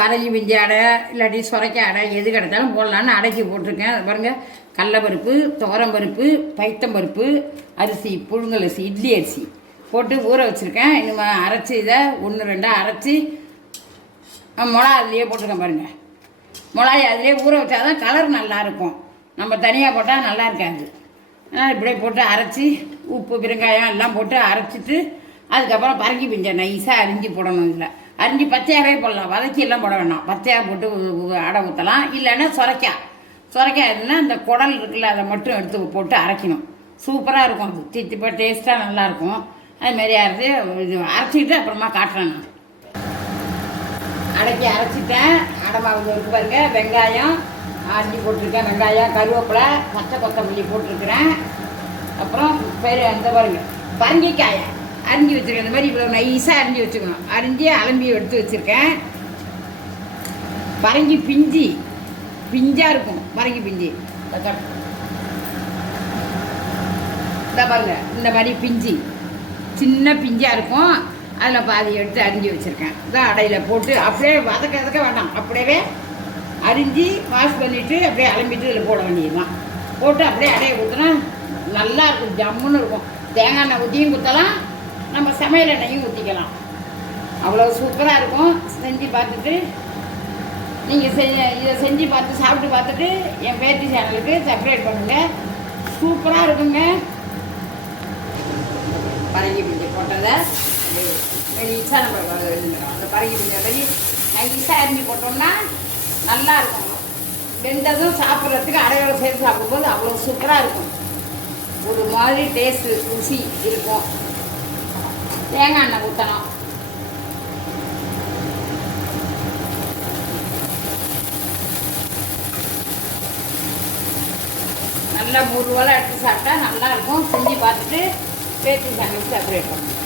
பரங்கி பிஞ்சு அடை இல்லாட்டி சுரைக்காய் அடை எது கிடைச்சாலும் போடலான்னு அடைக்கி போட்டிருக்கேன். அது பாருங்கள், கடலப்பருப்பு, துவரம்பருப்பு, பைத்தம்பருப்பு, அரிசி, புழுங்கல் அரிசி, இட்லி அரிசி போட்டு ஊற வச்சுருக்கேன். இன்னும் அரைச்சி இதை 1-2 அரைச்சி மிளகா அதுலேயே போட்டிருக்கேன் பாருங்கள். மிளகாய் அதிலே ஊற வச்சா தான் கலர் நல்லாயிருக்கும். நம்ம தனியாக போட்டால் நல்லா இருக்காது. அதனால் இப்படியே போட்டு அரைச்சி உப்பு பெருங்காயம் எல்லாம் போட்டு அரைச்சிட்டு அதுக்கப்புறம் பரங்கி பிஞ்சை நைஸாக அரிஞ்சு போடணும். இதில் அரிஞ்சு பச்சையாகவே போடலாம், வதக்கியெல்லாம் போட வேண்டாம். பச்சையாக போட்டு அடை ஊற்றலாம். இல்லைன்னா சுரைக்காய் இல்லைன்னா இந்த குடல் இருக்குல்ல, அதை மட்டும் எடுத்து போட்டு அரைக்கணும். சூப்பராக இருக்கும். அது தித்திப்பாக டேஸ்ட்டாக நல்லாயிருக்கும். அதுமாரி அரைச்சி இது அரைச்சிக்கிட்டு அப்புறமா காட்டுறேன். நான் அடைக்கி அரைச்சிட்டேன். அடை மாவு இருக்கு பாருங்க. வெங்காயம் அரிஞ்சு போட்டிருக்கேன். வெங்காயம், கருவேப்பிலை, பச்சை கொத்தமல்லி போட்டிருக்கிறேன். அப்புறம் அந்த பாருங்க, பரங்கிக்காயை அரிஞ்சு வச்சுருக்கேன். இந்த மாதிரி இவ்வளோ நைஸாக அரிஞ்சு வச்சுக்கணும். அரிஞ்சு அலம்பி எடுத்து வச்சுருக்கேன். பரங்கி பிஞ்சாக இருக்கும். பரங்கி பிஞ்சு இந்த பாருங்க, இந்த மாதிரி பிஞ்சு சின்ன பிஞ்சாக இருக்கும். அதில் பாதி எடுத்து அரிஞ்சு வச்சுருக்கேன். இதான் அடையில் போட்டு அப்படியே வதக்க வேண்டாம். அப்படியே அரிஞ்சு வாஷ் பண்ணிவிட்டு அப்படியே அலம்பிட்டு இதில் போட வேண்டியதுதான். போட்டு அப்படியே அடையை ஊற்றினா நல்லா இருக்கும். ஜம்முன்னு இருக்கும். தேங்காய் எண்ணெய் ஊற்றியும் ஊற்றலாம், நம்ம சமையல் எண்ணெயும் ஊற்றிக்கலாம். அவ்வளோ சூப்பராக இருக்கும். செஞ்சு பார்த்துட்டு நீங்கள் இதை செஞ்சு பார்த்து சாப்பிட்டு பார்த்துட்டு என் பேத்தி சேனலுக்கு சப்ஸ்கிரைப் பண்ணுங்கள். சூப்பராக இருக்குங்க. பரங்கி பிஞ்சை போட்டதை மெலிசாக நம்ம எழுதுக்கிறோம். அந்த பரங்கி பிஞ்சை வெளி நைஸாக அரிஞ்சு போட்டோம்னா நல்லா இருக்கும். வெந்ததும் சாப்பிட்றதுக்கு அடையோட சேர்த்து சாப்பிடும்போது அவ்வளோ சூப்பராக இருக்கும். ஒரு மாதிரி டேஸ்ட்டு ருசி இருக்கும். தேங்காய் எண்ணெய் ஊற்றணும். நல்லா முருவலாக எடுத்து சாப்பிட்டா நல்லாயிருக்கும். செஞ்சு பார்த்துட்டு பேத்தி சேனலுக்கு சப்ஸ்கிரைப் பண்ணுங்க.